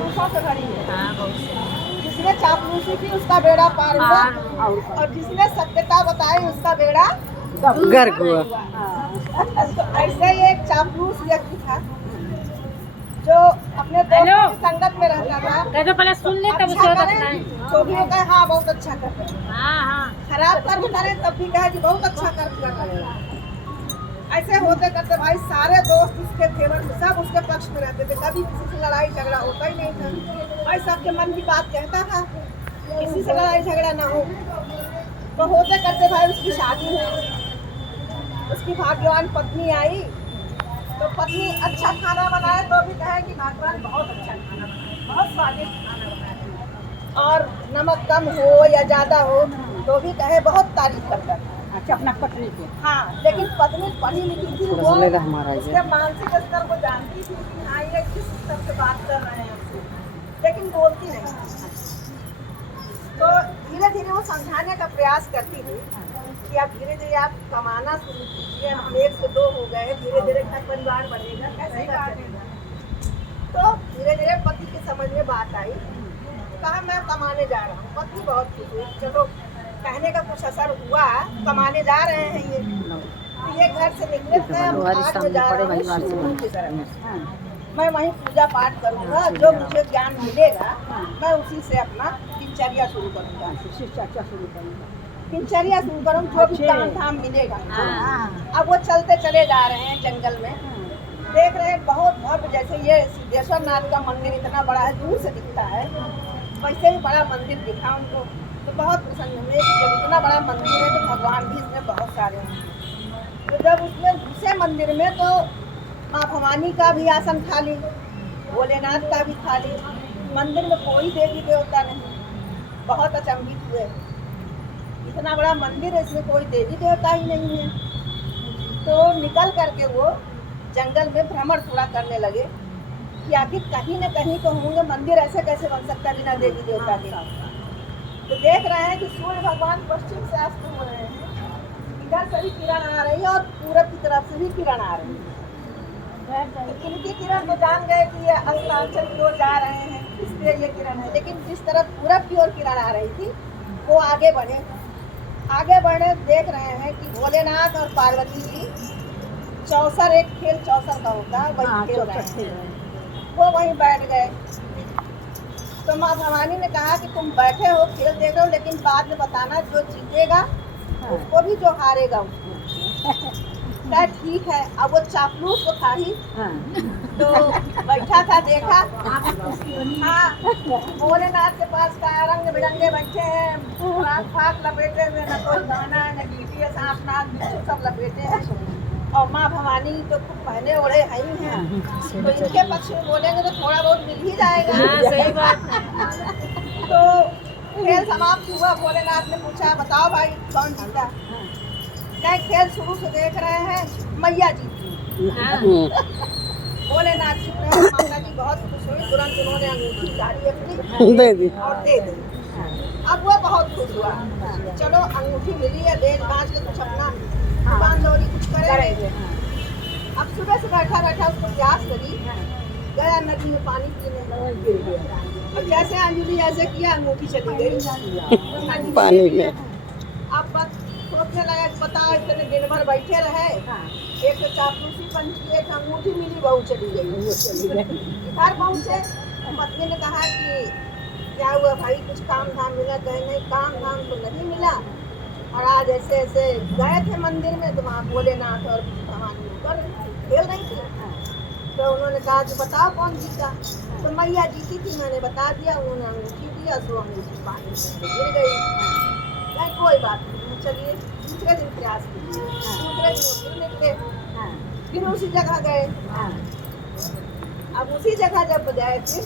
चापलूसों से भरी है। हाँ, बहुत जिसने चापलूसी की उसका बेड़ा पार हुआ, और जिसने सत्यता बताई उसका बेड़ा गर्क हुआ। तो ऐसे ही एक चापलूस व्यक्ति था जो अपने दोस्तों की संगत में रहता था। कह दो पहले सुन ले तब अच्छा उसके बाद करे अपनाएं। तो भी वो कहे हाँ बहुत अच्छा कर रहे हैं, हाँ हाँ खराब कर्म करे तब भी कहे कि बहुत अच्छा कर्म कर रहे हैं। ऐसे होते करते भाई सारे दोस्त उसके फेवर में, सब उसके पक्ष में रहते थे, कभी किसी से लड़ाई झगड़ा होता ही नहीं था। भाई सबके मन की बात कहता था, किसी से लड़ाई झगड़ा ना हो। तो होते करते भाई उसकी शादी हुई, उसकी भाग्यवान पत्नी आई। तो पत्नी अच्छा खाना बनाए तो भी कहे कि भगवान बहुत अच्छा खाना बनाए, बहुत स्वादिष्ट खाना बनाए, और नमक कम हो या ज्यादा हो तो भी कहे बहुत तारीफ करता था। अच्छा, अपना पत्नी के। हाँ, लेकिन पत्नी पढ़ी लिखी थी, वो हमारा उसके मानसिक स्तर को जानती थी कि हाँ ये किस स्तर से बात कर रहे हैं उससे, लेकिन बोलती नहीं। तो धीरे धीरे वो समझाने का प्रयास करती थी कि आप धीरे धीरे आप कमाना शुरू कीजिए, हम 1 से 2 हो गए, धीरे धीरे घर परिवार बढ़ेगा, कैसे चलेगा। तो धीरे धीरे पति की समझ में बात आई, कहा मैं कमाने जा रहा हूँ। पत्नी बहुत खुश हुई, चलो कहने का कुछ असर हुआ, कमाने जा रहे हैं ये। तो ये घर से निकले थे, हम आज में जा रहा हूँ शुरू की तरफ। मैं वहीं पूजा पाठ करूँगा, जो मुझे ज्ञान मिलेगा मैं उसी से अपना दिनचर्या शुरू करूँगा, चर्चा शुरू करूँगा, दिनचर्या शुरू करूँ, जो भी काम धाम मिलेगा। अब वो चलते चले जा रहे हैं जंगल में, देख रहे हैं बहुत भव्य, जैसे ये सिद्धेश्वर नाथ का मंदिर इतना बड़ा है, दूर से दिखता है, वैसे ही बड़ा मंदिर दिखा उनको। तो बहुत प्रसन्न हुए कि जब इतना बड़ा मंदिर है तो भगवान भी इसमें बहुत सारे हैं। तो जब उसमें घुसे मंदिर में तो माँ भवानी का भी आसन खाली, भोलेनाथ का भी खाली, मंदिर में कोई देवी देवता नहीं। बहुत अचंभित हुए, इतना बड़ा मंदिर है, इसमें कोई देवी देवता ही नहीं है। तो निकल करके वो जंगल में भ्रमण थोड़ा करने लगे कि आखिर कहीं न कहीं तो होंगे, मंदिर ऐसे कैसे बन सकता है बिना देवी देवता के। तो देख रहे हैं कि सूर्य भगवान पश्चिम से अस्त हो रहे हैं, इधर से भी किरण आ रही है और पूरब की तरफ से भी किरण आ रही है। तो इनकी किरण तो जान गए कि ये अस्तांचल की ओर जा रहे हैं, इसलिए ये किरण है। लेकिन जिस तरफ पूरब की ओर किरण आ रही थी वो आगे बढ़े, आगे बढ़े, देख रहे हैं कि भोलेनाथ और पार्वती जी चौसर, एक खेल चौसर का होता है वही खेल रहे हैं। वो वहीं बैठ गए। तो माँ भवानी ने कहा कि तुम बैठे हो खेल देख रहे हो, लेकिन बाद में बताना जो जीतेगा उसको भी, जो हारेगा उसको। कहा ठीक है। अब वो चापलूस तो था ही, तो बैठा था, देखा हाँ भोलेनाथ के पास का रंग बिरंगे बच्चे हैं, फ्राक फाक लपेटे हुए, न कोई गाना है न गीटी है, सांप नाक बिच्छू सब लपेटे हैं, और माँ भवानी तो खूब पहने ओढ़े आई हैं। तो इनके पक्ष में बोलेंगे तो थोड़ा बहुत मिल ही जाएगा। सही बात है। तो खेल समाप्त हुआ, भोलेनाथ ने पूछा बताओ भाई कौन जीता। क्या खेल शुरू से देख रहे हैं, मैया जीती। भोलेनाथ चुप रहे, माता जी बहुत खुश हुई, तुरंत उन्होंने अंगूठी उतारी अपनी दे दी और दे दी। अब वो बहुत खुश हुआ, चलो अंगूठी मिली है, बेच बाँच के कुछ अपना दुकान दौरी कुछ करेंगे। अब सुबह से बैठा बैठा उसको प्यास लगी, गया नदी में पानी पीने, और जैसे अंजलि ऐसे किया अंगूठी चली गई पानी में। अब बस सोचने लगा कि बताओ इतने दिन भर बैठे रहे, एक तो चापलूसी पंची, एक अंगूठी मिली, बहू चली गई। घर पहुँचे, पत्नी ने कहा कि क्या हुआ भाई, कुछ काम धाम मिला? कहे नहीं, काम धाम तो नहीं मिला, और आज ऐसे ऐसे गए थे मंदिर में तो वहाँ भोलेनाथ और भवानी ऊपर खेल रही थी। तो उन्होंने कहा कि बताओ कौन जीता। तो मैया जीती थी, मैंने बता दिया, उन्होंने अंगूठी दिया, सो अंगूठी पानी में गिर गई। नहीं कोई बात नहीं, चलिए दूसरे दिन प्रयास कीजिए। दूसरे दिन फिर निकले, फिर उसी जगह गए। अब उसी जगह जब गए थे,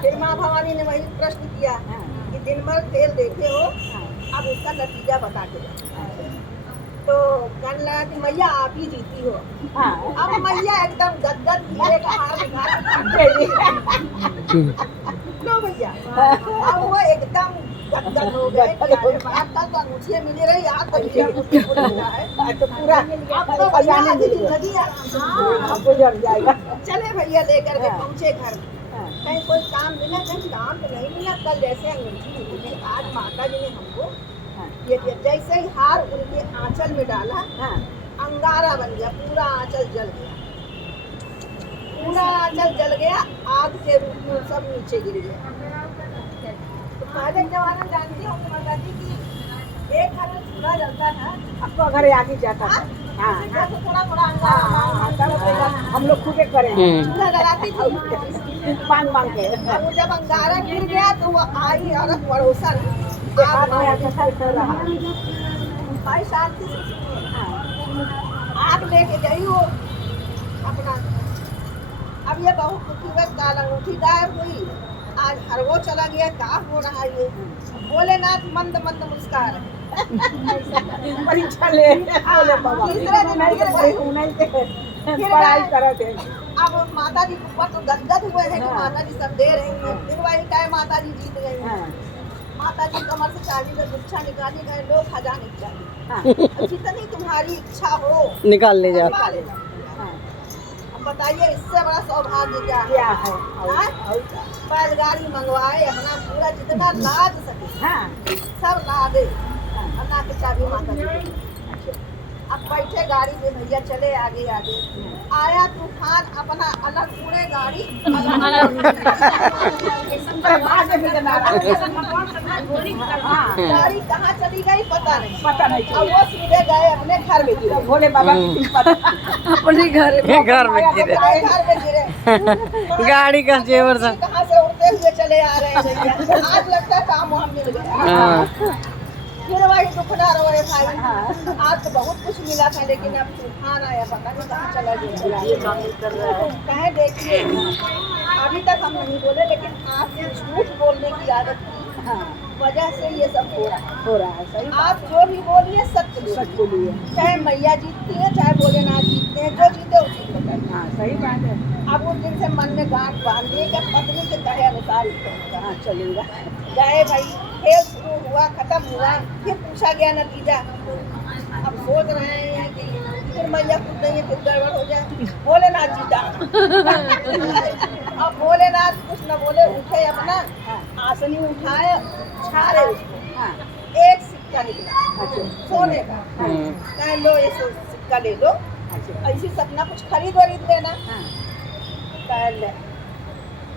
फिर माँ भवानी ने वही प्रश्न किया कि दिन भर खेल देखे हो, अब उसका नतीजा बता के जाओ। तो कहने लगा कि मैया आप ही जीती हो। अब मैया एकदम गदगद हीरे का हार दिखा लो भैया, अब वो एकदम गदगद हो गए कि अरे बाप, कल तो अंगूठियाँ मिली रही, आज तो भैया मुझे भूल गया है, तो पूरा अब तो भैया की जिंदगी गुजर जाएगा। चले भैया लेकर के पहुँचे घर, कहीं कोई काम मिला, कहीं काम तो नहीं मिला। कल जैसे अंगूठी मिली, आज माता जी ने हमको ये दिया। जैसे ही हार उनके आंचल में डाला, अंगारा बन गया, पूरा आंचल जल गया, पूरा आंचल जल गया, आग के रूप में सब नीचे गिर गया। तो पहले जमाना जानती हूँ माता जी की एक हाथ में चूल्हा जलता था, अब तो अगर आगे जाता था। हाँ थोड़ा थोड़ा अंगारा हम लोग खुद करें चूल्हा जलाती थी मांग मांग के। और वो जब अंगारा गिर गया तो वो आई औरत पड़ोसन हाथ में आके सर कर रहा। भाई शांति से सुनिए। आग लेके गई वो अपना। अब ये बहुत दुखी हुआ, काल अंगूठी गायब हुई, आज हरवो चला गया, क्या हो रहा है ये। भोलेनाथ मंद मंद मुस्कुरा रहे। परीक्षा ले बोले बाबा तीसरे दिन पढ़ाई करे थे। अब माता जी ऊपर तो गदगद हुए हैं कि माता जी सब दे रही हैं। फिर वही कहे माता जी जीत गई हैं। माता जी कमर से चाबी का गुच्छा निकाली गए, लो खजाने चाहिए, जितनी तुम्हारी इच्छा हो निकाल ले जाओ। निकाल ले जाओ। अब बताइए इससे बड़ा सौभाग्य क्या क्या है? है? बैलगाड़ी मंगवाए, अपना पूरा जितना लाद सके सब लादे, अन्ना की चाबी माता जी को दी। अब बैठे गाड़ी में, भैया चले आगे आगे। आया तूफान, अपना अलग उड़े गाड़ी गाड़ी कहाँ चली गई पता नहीं। अब वो सीधे गए अपने घर में गिरे। भोले बाबा अपने घर में गिरे। घर में गिरे। गाड़ी का जेवर था। कहाँ से उड़ते हुए चले आ रहे हैं भैया। आज लगता है काम वहाँ मिल गया। फिर वही दुखड़ा रोए भाई। आज तो बहुत कुछ मिला था, लेकिन अब तूफान आया, पता नहीं कहाँ चला गया। कहे देखिए, अभी तक हम नहीं बोले, लेकिन आपने झूठ बोलने की आदत की वजह से ये सब हो रहा है। सही। आप जो भी बोलिए सच बोलिए। चाहे मैया जीतती है, चाहे भोलेनाथ जीतते हैं, जो जीते उसी को करें। हाँ सही बात है। अब उस दिन से मन में गांठ बांध दिए कि पत्नी के कहे अनुसार ही करूंगा। हाँ चलेगा। गए भाई, खेल शुरू हुआ, खत्म हुआ, फिर पूछा गया नतीजा। अब सोच रहे हैं कि फिर मैया खुद नहीं, फिर गड़बड़ हो जाए। भोलेनाथ जीता। अब भोलेनाथ कुछ न बोले, उठे अपना आसनी उठाए, छाड़े उसको। एक सिक्का निकला सोने का। कहे लो ये सिक्का ले लो, ऐसी सपना कुछ खरीद वरीद लेना। कहे ले,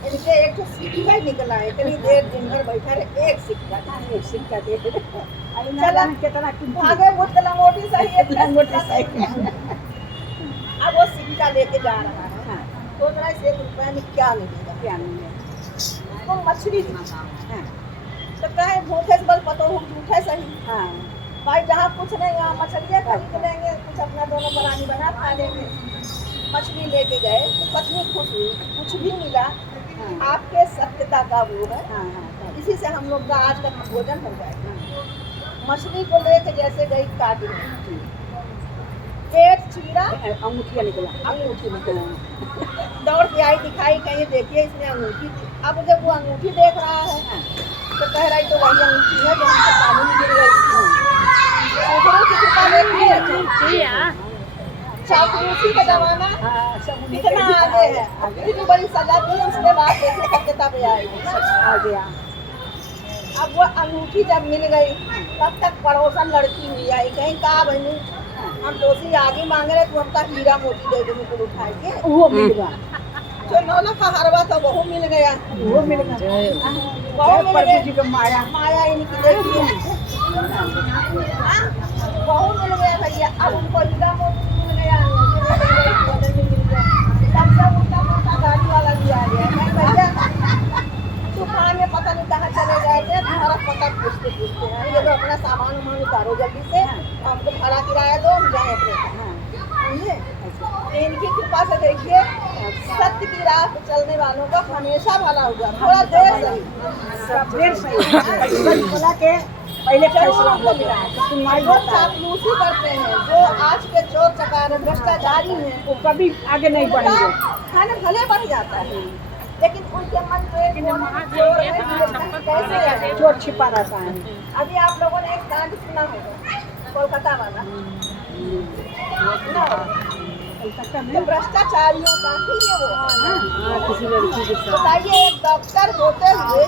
इनके एक तो सिक्का ही निकला है। इतनी देर दिन भर बैठा रहे, एक सिक्का दे चला कितना भागे बुद्ध लंगोटी सही, लंगोटी सही। अब वो सिक्का लेके जा रहा है। सोच रहा है 1 रुपए में क्या मिलेगा, क्या नहीं है। तो मछली दी। तो कहे भूखे से बल पतो झूठे सही। भाई जहाँ कुछ नहीं, यहाँ मछलियाँ खरीद लेंगे, कुछ अपना दोनों प्राणी बना खा लेंगे। मछली लेके गए तो पत्नी खुश हुई, कुछ भी मिला। आपके सत्यता का वो है, इसी से हम लोग का आज का भोजन हो जाएगा। मछली को लेके जैसे गई काटी, पेट चीरा, अंगूठिया निकला। दौड़ के आई, दिखाई, कहीं देखिए इसमें अंगूठी थी। अब जब वो अंगूठी देख रहा है तो कह रही तो वही अंगूठी है जो हमसे पानी में गिर गई। दूसरों की कृपा देखिए, चापलूसी का जमाना कितना आगे है। कितनी बड़ी सजा दी, उसके बाद देखिए सत्यता पे आएगी। आ गया। अब वो अंगूठी जब मिल गई, तब तक पड़ोसन लड़की हुई आई, कहीं कहा बहनी हम दोषी आगे मांग रहे, तू हमका हीरा मोती दे दो, मुझको उठाए के। वो मिल गया। जो नौना का हरवा था वो मिल गया। वो मिल गया। वो मिल गया। जी को माया माया इनकी देखिए, बहु मिल गया भैया। अब उनको हीरा मोती मिल गया, बदल में मिल गया। तब सब उनका मोटा गाड़ी वाला भी आ गया। मैं भैया तूफान में पता नहीं कहाँ चले गए थे, तुम्हारा पता पूछते हैं। ये तो अपना सामान उमान उतारो जल्दी से, हमको भाड़ा किराया दो, हम जाए अपने। समझे? इनकी कृपा से देखिए, सत्य की राह पे चलने वालों का हमेशा भला होगा। थोड़ा देर सही बोला के पहले फैसला हो गया तो सुनवाई जो होता है। चापलूसी करते हैं, जो आज के चोर चकार भ्रष्टाचारी हैं, वो कभी आगे नहीं बढ़ेंगे। खाना भले बढ़ जाता है, लेकिन उनके मन में चोर है, कैसे आए? चोर छिपा रहता है। अभी आप लोगों ने एक कांड सुना होगा, कोलकाता वाला। सुना होगा? कलकत्ता में तो भ्रष्टाचारियों का ही ये वो है ना। हाँ, किसी लड़की के साथ बताइए एक डॉक्टर होते हुए